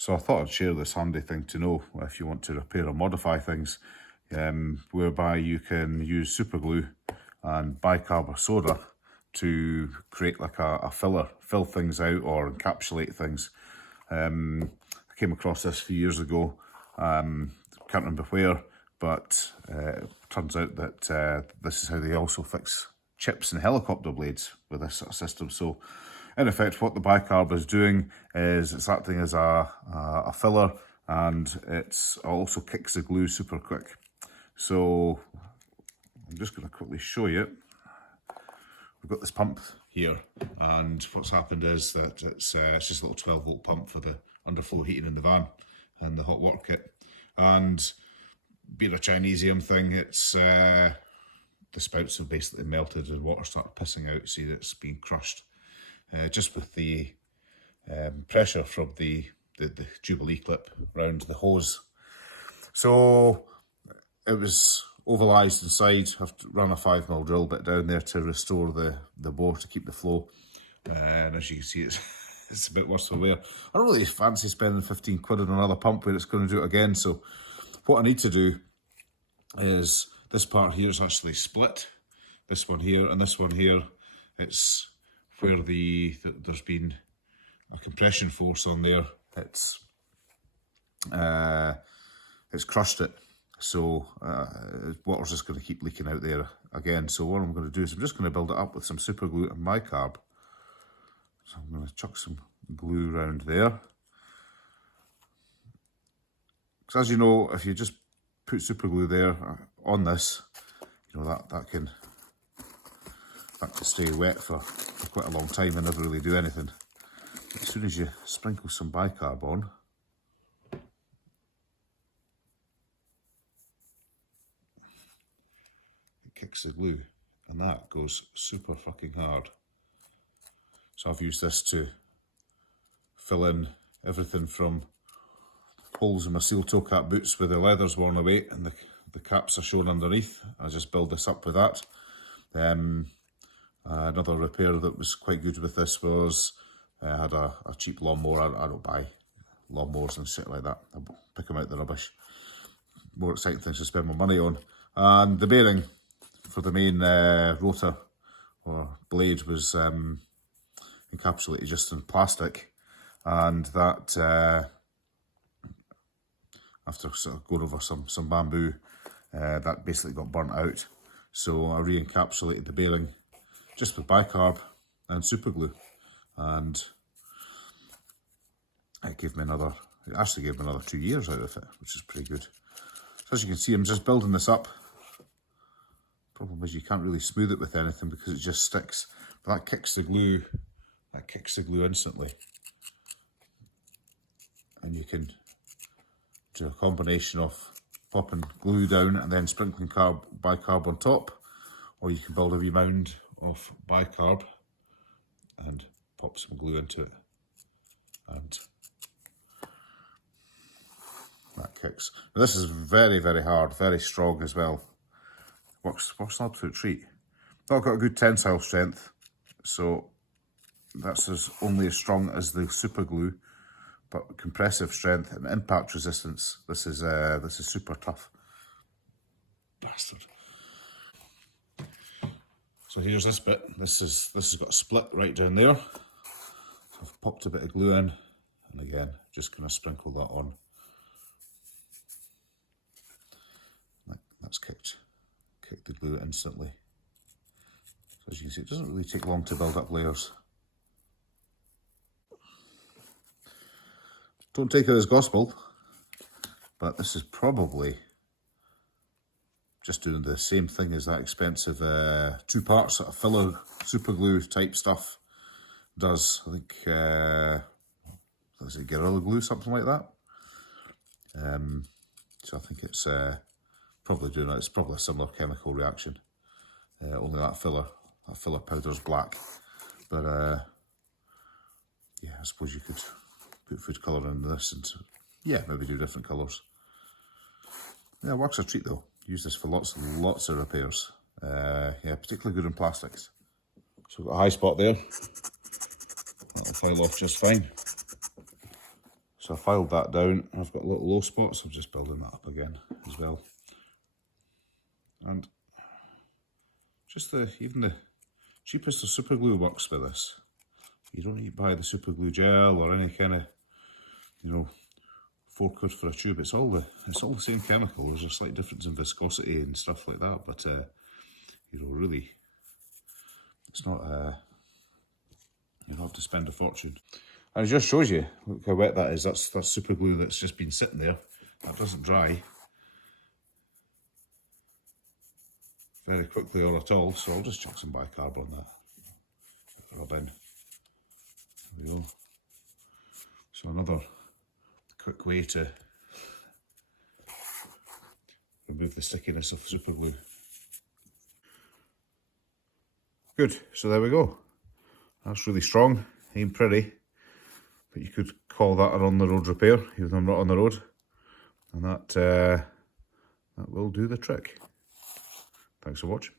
So I thought I'd share this handy thing to know if you want to repair or modify things, whereby you can use superglue and bicarb or soda to create like a filler, fill things out or encapsulate things. I came across this a few years ago, can't remember where, but it turns out that this is how they also fix chips and helicopter blades with this sort of system. So in effect, what the bicarb is doing is it's acting as a filler, and it also kicks the glue super quick. So I'm just going to quickly show you. We've got this pump here, and what's happened is that it's just a little 12-volt pump for the underflow heating in the van and the hot water kit. And being a Chinesium thing, it's the spouts have basically melted and water started pissing out. See that it's being crushed. Just with the pressure from the Jubilee clip around the hose. So it was ovalised inside. I've run a 5mm drill bit down there to restore the bore to keep the flow. And as you can see, it's a bit worse for wear. I don't really fancy spending 15 quid on another pump where it's going to do it again. So what I need to do is this part here is actually split. This one here and this one here. It's where there's been a compression force on there. It's crushed it. So water's just going to keep leaking out there again. So what I'm going to do is I'm just going to build it up with some super glue and bicarb. So I'm going to chuck some glue around there. Because as you know, if you just put super glue there on this, you know that can stay wet for quite a long time and never really do anything. As soon as you sprinkle some bicarb on, it kicks the glue, and that goes super fucking hard. So I've used this to fill in everything from holes in my steel toe cap boots where the leather's worn away and the caps are shown underneath. I just build this up with that. Another repair that was quite good with this was I had a cheap lawnmower. I don't buy lawnmowers and shit like that. I pick them out the rubbish. More exciting things to spend my money on. And the bearing for the main rotor or blade was encapsulated just in plastic, and that after sort of going over some bamboo, that basically got burnt out. So I re-encapsulated the bearing just with bicarb and superglue, and it actually gave me another 2 years out of it, which is pretty good. So as you can see, I'm just building this up. Problem is you can't really smooth it with anything because it just sticks. But that kicks the glue instantly. And you can do a combination of popping glue down and then sprinkling bicarb on top, or you can build a wee mound of bicarb and pop some glue into it, and that kicks. Now this is very, very hard, very strong as well. Works an absolute treat. Not got a good tensile strength, so that's only as strong as the super glue, but compressive strength and impact resistance. This is super tough. Bastard. So here's this bit. This has got a split right down there. So I've popped a bit of glue in, and again, just gonna sprinkle that on. That's kicked the glue instantly. So as you can see, it doesn't really take long to build up layers. Don't take it as gospel, but this is probably just doing the same thing as that expensive 2-part sort of filler super glue type stuff does. I think, is it Gorilla Glue, something like that? So I think it's probably doing it. It's probably a similar chemical reaction. Only that filler powder is black. But yeah, I suppose you could put food colour into this and yeah, maybe do different colours. Yeah, it works a treat though. Use this for lots of repairs. Yeah, particularly good in plastics. So we've got a high spot there. That'll file off just fine. So I filed that down. I've got little low spots. I'm just building that up again as well. And just even the cheapest of super glue works for this. You don't need to buy the super glue gel or any kind of, you know, £4 for a tube. It's all the same chemical. There's a slight difference in viscosity and stuff like that, but you know, really, it's not. You don't have to spend a fortune. And it just shows you, look how wet that is. That's super glue that's just been sitting there. That doesn't dry very quickly or at all. So I'll just chuck some bicarb on that. Rub in. There we go. So another quick way to remove the stickiness of super glue. Good, so there we go. That's really strong, ain't pretty, but you could call that an on-the-road repair, even though I'm not on the road. And that will do the trick. Thanks for watching.